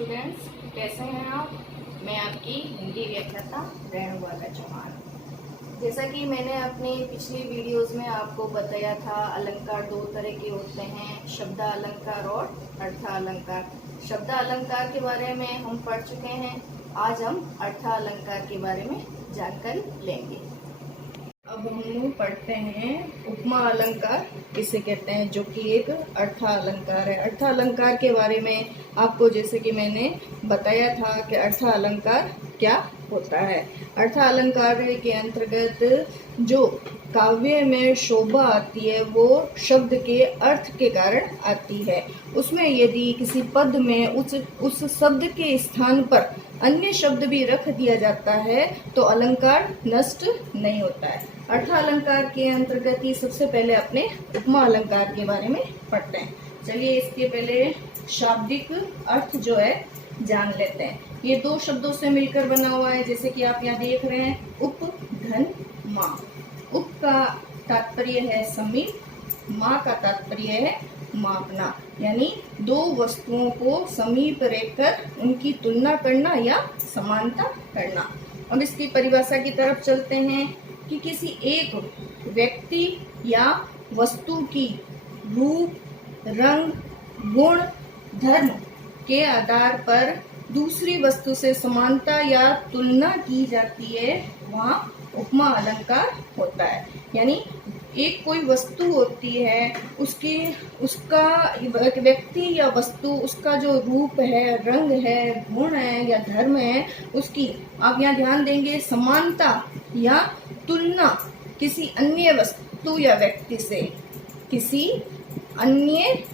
Students, कैसे हैं आप। मैं आपकी हिंदी व्याख्याता रेणुबाला चौहान। जैसा कि मैंने अपनी पिछली वीडियोस में आपको बताया था, अलंकार दो तरह के होते हैं, शब्दालंकार और अर्थालंकार। शब्दालंकार के बारे में हम पढ़ चुके हैं। आज हम अर्थालंकार के बारे में जानकारी लेंगे। अब हम लोग पढ़ते हैं उपमा अलंकार किसे कहते हैं, जो कि एक अर्थालंकार है। अर्थालंकार के बारे में आपको जैसे कि मैंने बताया था कि अर्थालंकार क्या होता है। अर्थालंकार के अंतर्गत जो काव्य में शोभा आती है वो शब्द के अर्थ के कारण आती है। उसमें यदि किसी पद में उस शब्द के स्थान पर अन्य शब्द भी रख दिया जाता है तो अलंकार नष्ट नहीं होता है। अर्थालंकार के अंतर्गत ही सबसे पहले अपने उपमा अलंकार के बारे में पढ़ते हैं। चलिए इसके पहले शाब्दिक अर्थ जो है जान लेते हैं। ये दो शब्दों से मिलकर बना हुआ है, जैसे कि आप यहाँ देख रहे हैं, उप धन माँ। उप का तात्पर्य है समीप, माँ का तात्पर्य है मापना, यानी दो वस्तुओं को समीप रहकर उनकी तुलना करना या समानता करना। अब इसकी परिभाषा की तरफ चलते हैं कि किसी एक व्यक्ति या वस्तु की रूप, रंग, गुण, धर्म के आधार पर दूसरी वस्तु से समानता या तुलना की जाती है, वहाँ उपमा अलंकार होता है। यानी एक कोई वस्तु होती है, उसका व्यक्ति या वस्तु, उसका जो रूप है, रंग है, गुण है या धर्म है, उसकी आप यहाँ ध्यान देंगे समानता या तुलना किसी अन्य वस्तु या व्यक्ति से, किसी अन्य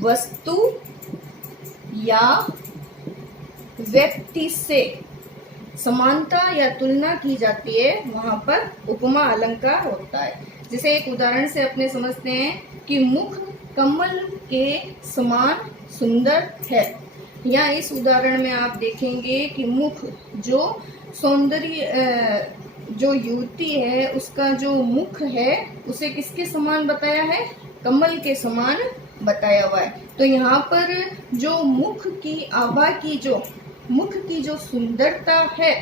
वस्तु या व्यक्ति से समानता या तुलना की जाती है, वहां पर उपमा अलंकार होता है। जैसे एक उदाहरण से अपने समझते हैं कि मुख कमल के समान सुंदर है। या इस उदाहरण में आप देखेंगे कि मुख जो सौंदर्य जो युवती है उसका जो मुख है उसे किसके समान बताया है, कमल के समान बताया हुआ है। तो यहाँ पर जो मुख की आभा की मुख की जो सुंदरता है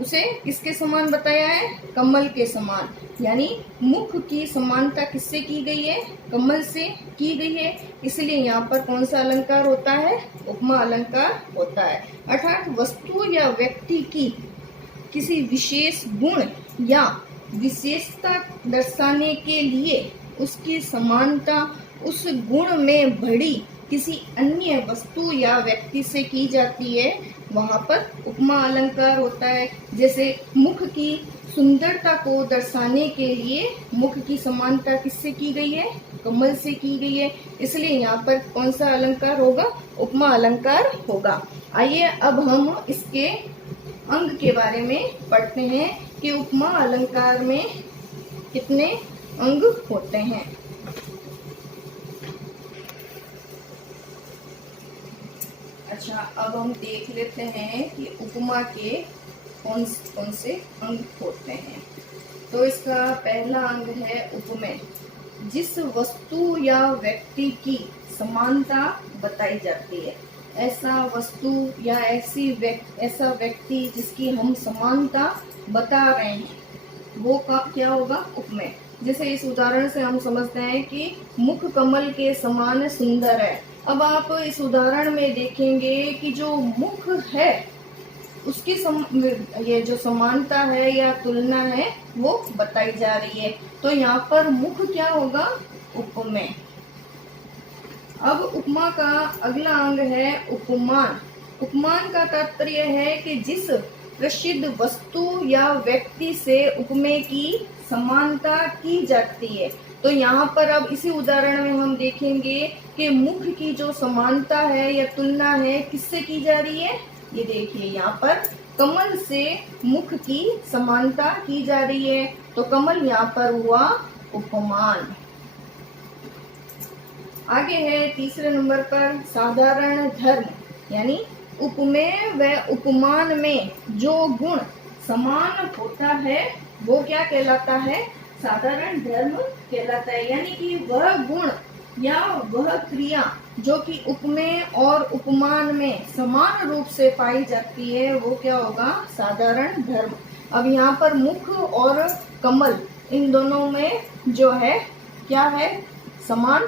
उसे किसके समान बताया है, कमल के समान। यानी मुख की समानता किससे की गई है, कमल से की गई है। इसलिए यहाँ पर कौन सा अलंकार होता है, उपमा अलंकार होता है। अर्थात वस्तु या व्यक्ति की किसी विशेष गुण या विशेषता दर्शाने के लिए उसकी समानता उस गुण में बढ़ी किसी अन्य वस्तु या व्यक्ति से की जाती है, वहां पर उपमा अलंकार होता है। जैसे मुख की सुंदरता को दर्शाने के लिए मुख की समानता किससे की गई है, कमल से की गई है। इसलिए यहाँ पर कौन सा अलंकार होगा, उपमा अलंकार होगा। आइए अब हम इसके अंग के बारे में पढ़ते हैं कि उपमा अलंकार में कितने अंग होते हैं। अच्छा, अब हम देख लेते हैं कि उपमा के कौन से अंग होते हैं। तो इसका पहला अंग है उपमेय। जिस वस्तु या व्यक्ति की समानता बताई जाती है, ऐसा वस्तु या ऐसा व्यक्ति जिसकी हम समानता बता रहे हैं, वो क्या होगा, उपमेय। जैसे इस उदाहरण से हम समझते हैं कि मुख कमल के समान सुंदर है। अब आप इस उदाहरण में देखेंगे कि जो मुख है उसकी ये जो समानता है या तुलना है वो बताई जा रही है। तो यहाँ पर मुख क्या होगा, उपमेय। अब उपमा का अगला अंग है उपमान। उपमान का तात्पर्य है कि जिस प्रसिद्ध वस्तु या व्यक्ति से उपमेय की समानता की जाती है। तो यहाँ पर अब इसी उदाहरण में हम देखेंगे कि मुख की जो समानता है या तुलना है किससे की जा रही है। ये देखिए यहाँ पर कमल से मुख की समानता की जा रही है, तो कमल यहाँ पर हुआ उपमान। आगे है तीसरे नंबर पर साधारण धर्म, यानी उपमेय व उपमान में जो गुण समान होता है वो क्या कहलाता है, साधारण धर्म कहलाता है। यानी कि वह गुण या वह क्रिया जो कि उपमेय और उपमान में समान रूप से पाई जाती है वो क्या होगा, साधारण धर्म। अब यहाँ पर मुख और कमल इन दोनों में जो है क्या है, समान,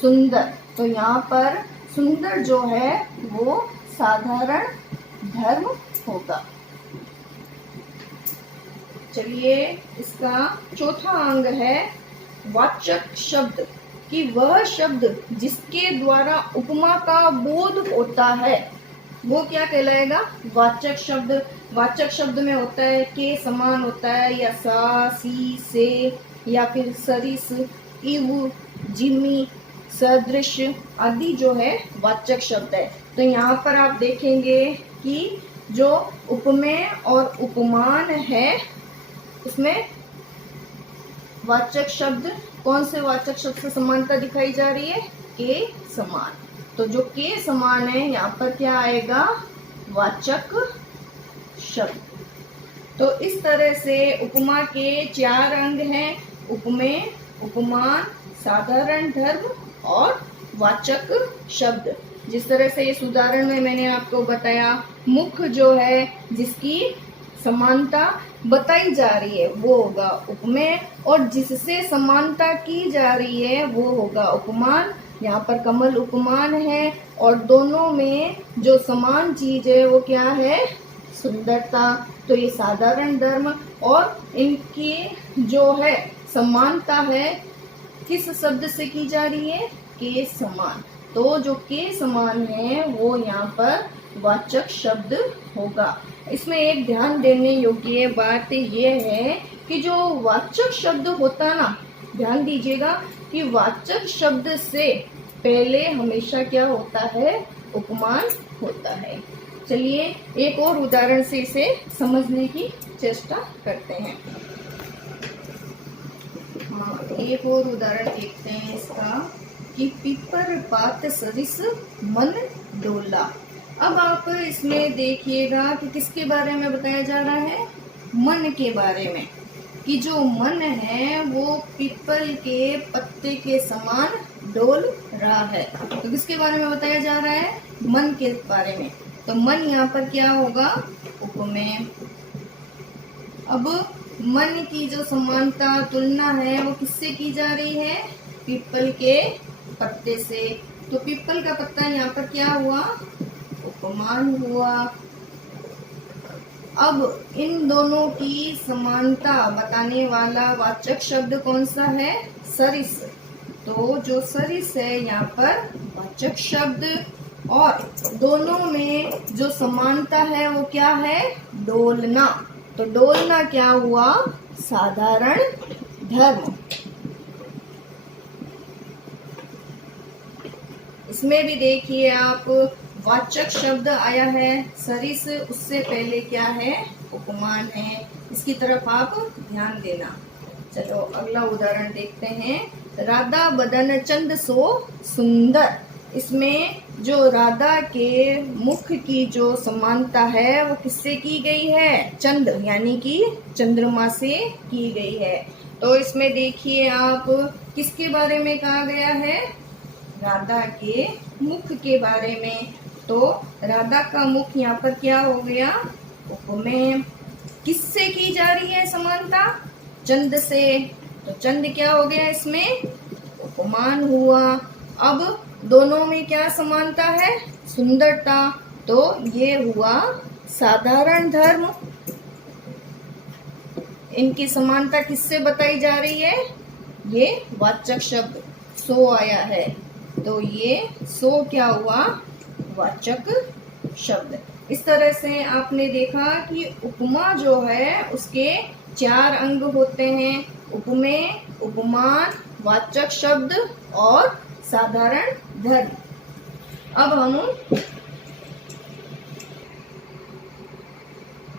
सुंदर। तो यहाँ पर सुंदर जो है वो साधारण धर्म होगा। चलिए इसका चौथा अंग है वाचक शब्द, कि वह शब्द जिसके द्वारा उपमा का बोध होता है वो क्या कहलाएगा, वाचक शब्द। वाचक शब्द में होता है के समान होता है, या सा, सी, से, या फिर सरिस, इव, जिमी, सदृश आदि जो है वाचक शब्द है। तो यहाँ पर आप देखेंगे कि जो उपमेय और उपमान है उसमें वाचक शब्द, कौन से वाचक शब्द से समानता दिखाई जा रही है, के समान। तो जो के समान है यहाँ पर क्या आएगा, वाचक शब्द। तो इस तरह से उपमा के 4 अंग हैं, उपमेय, उपमान, साधारण धर्म और वाचक शब्द। जिस तरह से इस उदाहरण में मैंने आपको बताया, मुख जो है जिसकी समानता बताई जा रही है वो होगा उपमेय, और जिससे समानता की जा रही है वो होगा उपमान। यहाँ पर कमल उपमान है, और दोनों में जो समान चीज है वो क्या है, सुंदरता। तो ये साधारण धर्म, और इनकी जो है समानता है किस शब्द से की जा रही है, के समान। तो जो के समान है वो यहाँ पर वाचक शब्द होगा। इसमें एक ध्यान देने योग्य बात ये है कि जो वाचक शब्द होता ना, ध्यान दीजिएगा कि वाचक शब्द से पहले हमेशा क्या होता है, उपमान होता है। चलिए एक और उदाहरण से इसे समझने की चेष्टा करते हैं। एक और उदाहरण देखते हैं इसका, कि पीपर पात सरिस मन डोला। अब आप इसमें देखिएगा कि किसके बारे में बताया जा रहा है, मन के बारे में, कि जो मन है वो पीपल के पत्ते के समान डोल रहा है। तो किसके बारे में बताया जा रहा है, मन के बारे में। तो मन यहाँ पर क्या होगा, उपमेय। अब मन की जो समानता तुलना है वो किससे की जा रही है, पीपल के पत्ते से। तो पीपल का पत्ता यहाँ पर क्या हुआ, उपमान हुआ। अब इन दोनों की समानता बताने वाला वाचक शब्द कौन सा है, सरिस। तो जो सरिस है यहाँ पर वाचक शब्द, और दोनों में जो समानता है वो क्या है, डोलना। तो डोलना क्या हुआ, साधारण धर्म। इसमें भी देखिए आप, वाचक शब्द आया है सरिस, उससे पहले क्या है, उपमान है। इसकी तरफ आप ध्यान देना। चलो अगला उदाहरण देखते हैं। राधा बदन चंद सो सुंदर। इसमें जो राधा के मुख की जो समानता है वो किससे की गई है, चंद यानी कि चंद्रमा से की गई है। तो इसमें देखिए आप, किसके बारे में कहा गया है, राधा के मुख के बारे में। तो राधा का मुख यहाँ पर क्या हो गया, उपमेय। किससे की जा रही है समानता, चंद से। तो चंद क्या हो गया, इसमें उपमान हुआ। अब दोनों में क्या समानता है, सुंदरता। तो ये हुआ साधारण धर्म। इनकी समानता किससे बताई जा रही है, ये वाचक शब्द सो आया है। तो ये सो क्या हुआ, वाचक शब्द। इस तरह से आपने देखा कि उपमा जो है उसके 4 अंग होते हैं, उपमेय, उपमान, वाचक शब्द और साधारण धर्म। अब हम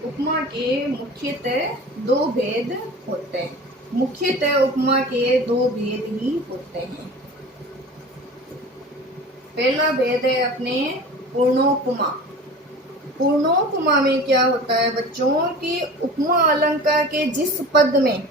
उपमा के मुख्यतः 2 भेद होते हैं। मुख्यतः उपमा के 2 भेद ही होते हैं। पहला भेद है अपने पूर्णोपमा। पूर्णोपमा में क्या होता है बच्चों, कि उपमा अलंकार के जिस पद में,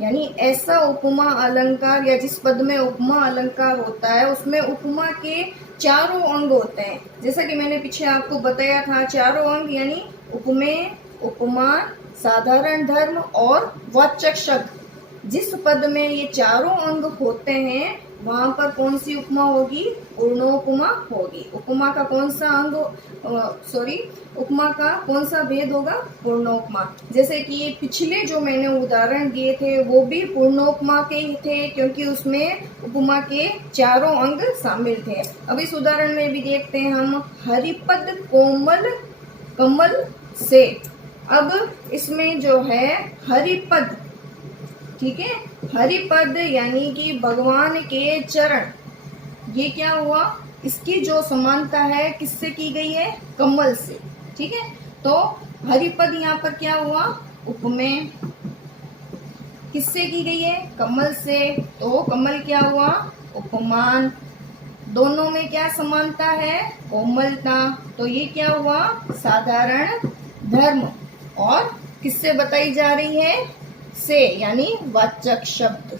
यानी ऐसा उपमा अलंकार या जिस पद में उपमा अलंकार होता है उसमें उपमा के चारों अंग होते हैं। जैसा कि मैंने पीछे आपको बताया था, चारों अंग यानी उपमेय, उपमान, साधारण धर्म और वाचक शब्द। जिस पद में ये चारों अंग होते हैं वहां पर कौन सी उपमा होगी? पूर्णोपमा होगी। उपमा का कौन सा अंग, उपमा का कौन सा भेद होगा? पूर्णोपमा। जैसे कि ये पिछले जो मैंने उदाहरण दिए थे वो भी पूर्णोपमा के ही थे, क्योंकि उसमें उपमा के चारों अंग शामिल थे। अब इस उदाहरण में भी देखते हैं हम, हरिपद कोमल कमल से। अब इसमें जो है हरिपद, ठीक है, हरिपद यानी कि भगवान के चरण, ये क्या हुआ? इसकी जो समानता है किससे की गई है? कमल से, ठीक है। तो हरिपद यहाँ पर क्या हुआ? उपमेय। किससे की गई है? कमल से। तो कमल क्या हुआ? उपमान। दोनों में क्या समानता है? कोमलता। तो ये क्या हुआ? साधारण धर्म। और किससे बताई जा रही है? से, यानी वाचक शब्द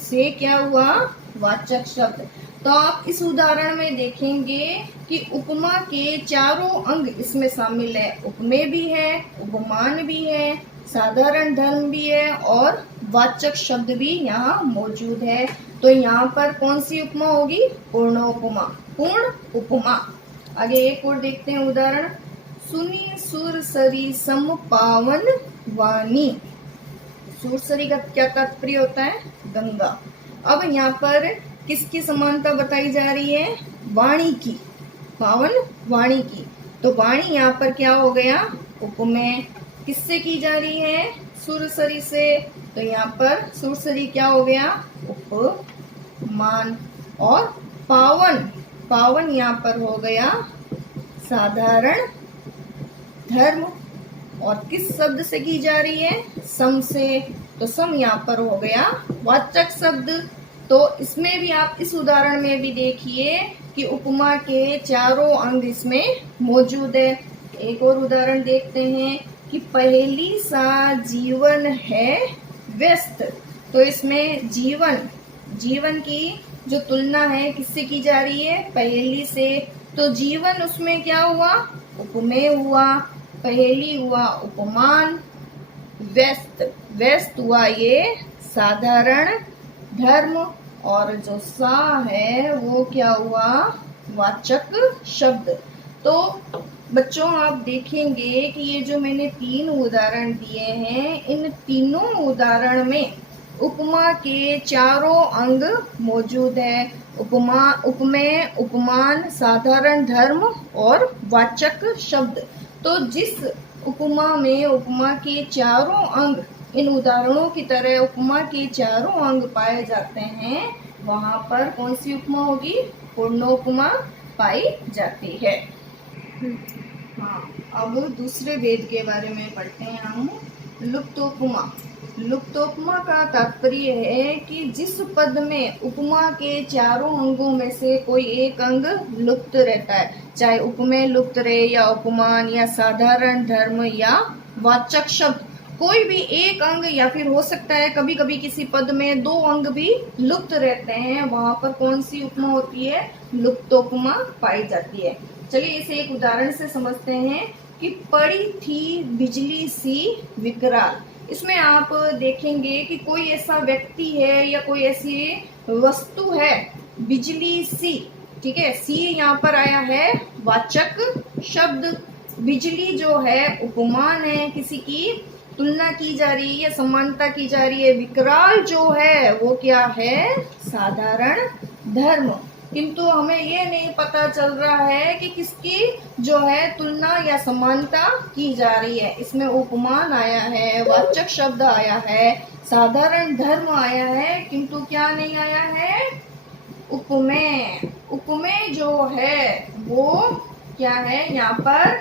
से। क्या हुआ? वाचक शब्द। तो आप इस उदाहरण में देखेंगे कि उपमा के चारों अंग इसमें शामिल है। उपमेय भी है, उपमान भी है, साधारण धर्म भी है और वाचक शब्द भी यहाँ मौजूद है। तो यहाँ पर कौन सी उपमा होगी? पूर्णोपमा, पूर्ण उपमा। आगे एक और देखते हैं उदाहरण। सुनी सुरसरी सम पावन वाणी। सुरसरी का क्या तात्पर्य होता है? गंगा। अब यहाँ पर किसकी समानता बताई जा रही है? वाणी की, पावन वाणी की। तो वाणी यहाँ पर क्या हो गया? उपमेय। किससे की जा रही है? सुरसरी से। तो यहाँ पर सुरसरी क्या हो गया? उपमान। और पावन, पावन यहाँ पर हो गया साधारण धर्म। और किस शब्द से की जा रही है? सम से। तो सम यहाँ पर हो गया वाचक शब्द। तो इसमें भी आप इस उदाहरण में भी देखिए कि उपमा के चारों अंग इसमें मौजूद है। एक और उदाहरण देखते हैं कि पहेली सा जीवन है व्यस्त। तो इसमें जीवन, जीवन की जो तुलना है किससे की जा रही है? पहेली से। तो जीवन उसमें क्या हुआ? उपमेय हुआ। पहेली हुआ उपमान। व्यस्त, व्यस्त हुआ ये साधारण धर्म। और जो सा है वो क्या हुआ? वाचक शब्द। तो बच्चों आप देखेंगे कि ये जो मैंने 3 उदाहरण दिए हैं, इन तीनों उदाहरण में उपमा के चारों अंग मौजूद है। उपमा, उपमेय, उपमान, साधारण धर्म और वाचक शब्द। तो जिस उपमा में उपमा के चारों अंग, इन उदाहरणों की तरह उपमा के चारों अंग पाए जाते हैं, वहां पर कौन सी उपमा होगी? पूर्णोपमा पाई जाती है। हाँ, अब दूसरे भेद के बारे में पढ़ते हैं हम। लुप्तोपमा। लुप्तोपमा का तात्पर्य है कि जिस पद में उपमा के चारों अंगों में से कोई एक अंग लुप्त रहता है, चाहे उपमेय लुप्त रहे या उपमान या साधारण धर्म या वाचक शब्द, कोई भी एक अंग, या फिर हो सकता है कभी कभी किसी पद में 2 अंग भी लुप्त रहते हैं, वहां पर कौन सी उपमा होती है? लुप्तोपमा पाई जाती है। चलिए इसे एक उदाहरण से समझते हैं कि पड़ी थी बिजली सी विकराल। इसमें आप देखेंगे कि कोई ऐसा व्यक्ति है या कोई ऐसी वस्तु है, बिजली सी, ठीक है। सी यहाँ पर आया है वाचक शब्द। बिजली जो है उपमान है, किसी की तुलना की जा रही है, समानता की जा रही है। विकराल जो है वो क्या है? साधारण धर्म। किंतु हमें ये नहीं पता चल रहा है कि किसकी जो है तुलना या समानता की जा रही है। इसमें उपमान आया है, वाचक शब्द आया है, साधारण धर्म आया है, किंतु क्या नहीं आया है? उपमेय। उपमेय जो है वो क्या है? यहाँ पर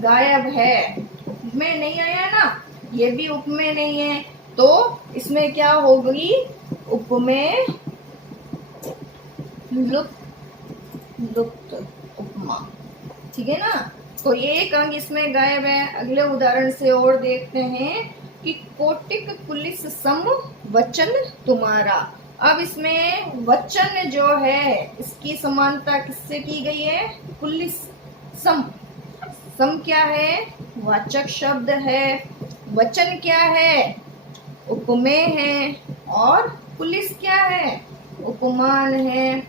गायब है। उपमेय नहीं आया ना, ये भी उपमेय नहीं है। तो इसमें क्या होगी? उपमेय लुप्त उपमा, ठीक है ना। तो एक अंग इसमें गायब है। अगले उदाहरण से और देखते हैं कि कोटिक पुलिस सम वचन तुम्हारा। अब इसमें वचन जो है इसकी समानता किससे की गई है? पुल्लिस सम। सम क्या है? वाचक शब्द है। वचन क्या है? उपमेय है। और पुलिस क्या है? उपमान है।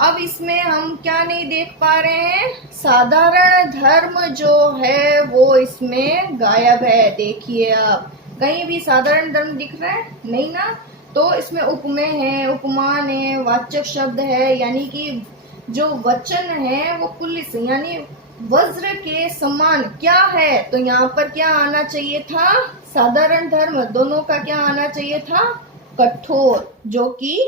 अब इसमें हम क्या नहीं देख पा रहे हैं? साधारण धर्म जो है वो इसमें गायब है। देखिए आप, कहीं भी साधारण धर्म दिख रहा है? नहीं ना। तो इसमें उपमेय है, उपमान है, वाचक शब्द है, यानी कि जो वचन है वो पुलिस यानी वज्र के समान क्या है? तो यहाँ पर क्या आना चाहिए था? साधारण धर्म। दोनों का क्या आना चाहिए था? कठोर, जो कि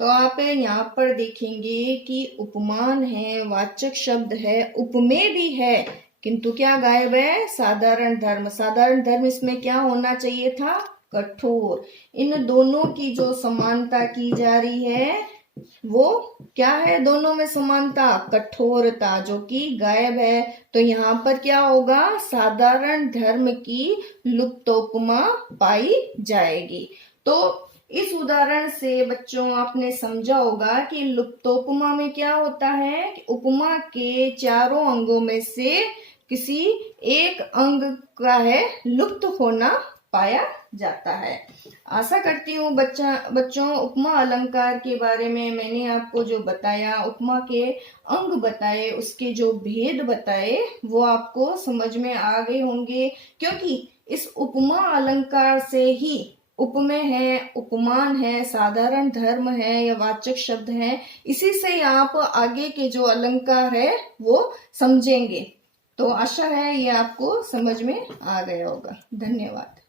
तो आप यहाँ पर देखेंगे कि उपमान है, वाचक शब्द है, उपमेय भी है, किंतु क्या गायब है? साधारण धर्म। साधारण धर्म इसमें क्या होना चाहिए था? कठोर। इन दोनों की जो समानता की जा रही है वो क्या है? दोनों में समानता कठोरता, जो कि गायब है। तो यहाँ पर क्या होगा? साधारण धर्म की लुप्तोपमा पाई जाएगी। तो इस उदाहरण से बच्चों आपने समझा होगा कि लुप्तोपमा में क्या होता है कि उपमा के चारों अंगों में से किसी एक अंग का है लुप्त होना पाया जाता है। आशा करती हूँ बच्चों उपमा अलंकार के बारे में मैंने आपको जो बताया, उपमा के अंग बताए, उसके जो भेद बताए, वो आपको समझ में आ गए होंगे। क्योंकि इस उपमा अलंकार से ही उपमेय है, उपमान है, साधारण धर्म है या वाचक शब्द है, इसी से आप आगे के जो अलंकार है वो समझेंगे। तो आशा है ये आपको समझ में आ गया होगा। धन्यवाद।